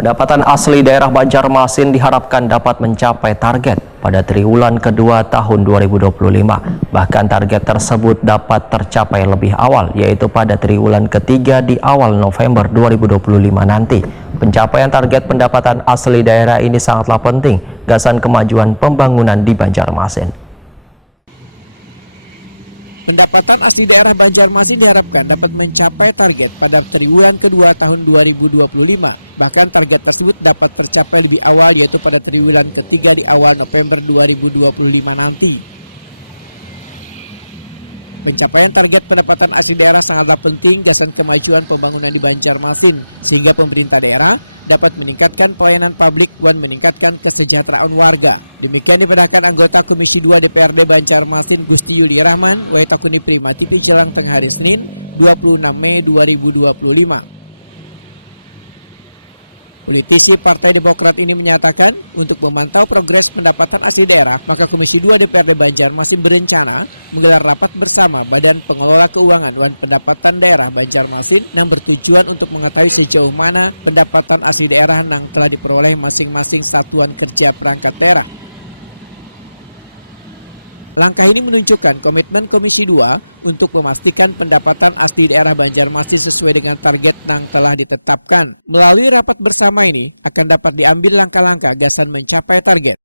Pendapatan asli daerah Banjarmasin diharapkan dapat mencapai target pada triwulan kedua tahun 2025. Bahkan target tersebut dapat tercapai lebih awal, yaitu pada triwulan ketiga di awal November 2025 nanti. Pencapaian target pendapatan asli daerah ini sangatlah penting gasan kemajuan pembangunan di Banjarmasin. Pendapatan asli daerah Banjarmasin diharapkan dapat mencapai target pada triwulan kedua tahun 2025. Bahkan target tersebut dapat tercapai lebih awal, yaitu pada triwulan ketiga di awal November 2025 nanti. Pencapaian target pendapatan asli daerah sangatlah penting gasan kemajuan pembangunan di Banjarmasin, sehingga pemerintah daerah dapat meningkatkan pelayanan publik dan meningkatkan kesejahteraan warga. Demikian dipadahkan anggota Komisi 2 DPRD Banjarmasin Gusti Yuli Rahman, Waitakuni Prima TV Jelang Tengah hari Senin 26 Mei 2025. Politisi Partai Demokrat ini menyatakan untuk memantau progres pendapatan asli daerah, maka Komisi 2 DPRD Banjarmasin berencana menggelar rapat bersama Badan Pengelola Keuangan dan Pendapatan Daerah Banjarmasin yang bertujuan untuk mengetahui sejauh mana pendapatan asli daerah yang telah diperoleh masing-masing satuan kerja perangkat daerah. Langkah ini menunjukkan komitmen Komisi 2 untuk memastikan pendapatan asli daerah Banjarmasin sesuai dengan target yang telah ditetapkan. Melalui rapat bersama ini akan dapat diambil langkah-langkah gasan mencapai target.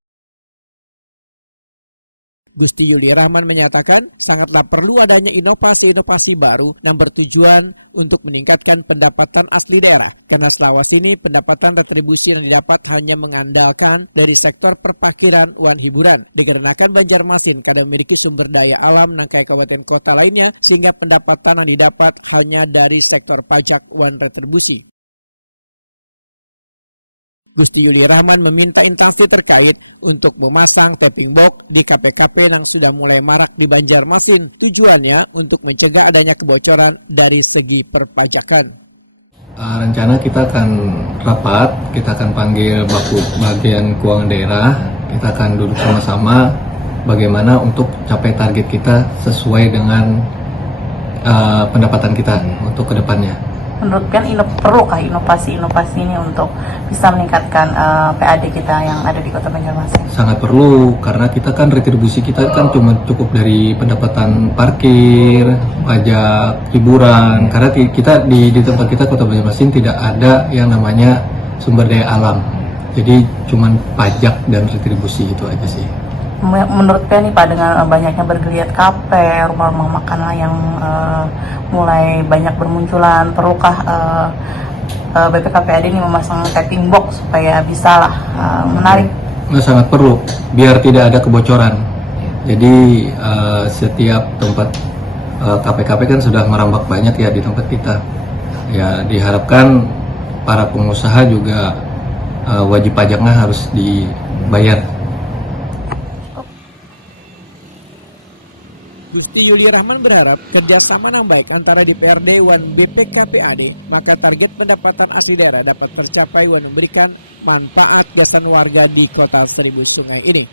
Gusti Yuli Rahman menyatakan sangatlah perlu adanya inovasi-inovasi baru yang bertujuan untuk meningkatkan pendapatan asli daerah. Karena selawas ini pendapatan retribusi yang didapat hanya mengandalkan dari sektor perparkiran dan hiburan. Dikarenakan Banjarmasin kadang memiliki sumber daya alam yang kayak kabupaten kota lainnya, sehingga pendapatan yang didapat hanya dari sektor pajak dan retribusi. Gusti Yuli Rahman meminta instansi terkait untuk memasang tapping box di KP-KP yang sudah mulai marak di Banjarmasin. Tujuannya untuk mencegah adanya kebocoran dari segi perpajakan. Rencana kita akan rapat, kita akan panggil bagian keuangan daerah, kita akan duduk sama-sama bagaimana untuk capai target kita sesuai dengan pendapatan kita untuk kedepannya. Menurut Pian perlukah inovasi-inovasi ini untuk bisa meningkatkan PAD kita yang ada di Kota Banjarmasin? Sangat perlu, karena kita kan retribusi kita kan cuma cukup dari pendapatan parkir, pajak, hiburan. Karena kita di tempat kita Kota Banjarmasin tidak ada yang namanya sumber daya alam. Jadi cuma pajak dan retribusi, itu aja sih. Menurut Pian nih Pak, dengan banyaknya bergeliat kafe, rumah-rumah makan yang mulai banyak bermunculan, perlukah BPKPAD ini memasang tapping box supaya bisa menarik? Sangat perlu, biar tidak ada kebocoran. Jadi setiap tempat KP-KP kan sudah merambak banyak ya di tempat kita. Ya diharapkan para pengusaha juga wajib pajaknya harus dibayar. Gusti Yuli Rahman berharap kerjasama yang baik antara DPRD dan BPKPAD, maka target pendapatan asli daerah dapat tercapai dan memberikan manfaat gasan warga di Kota Seribu Sungai ini.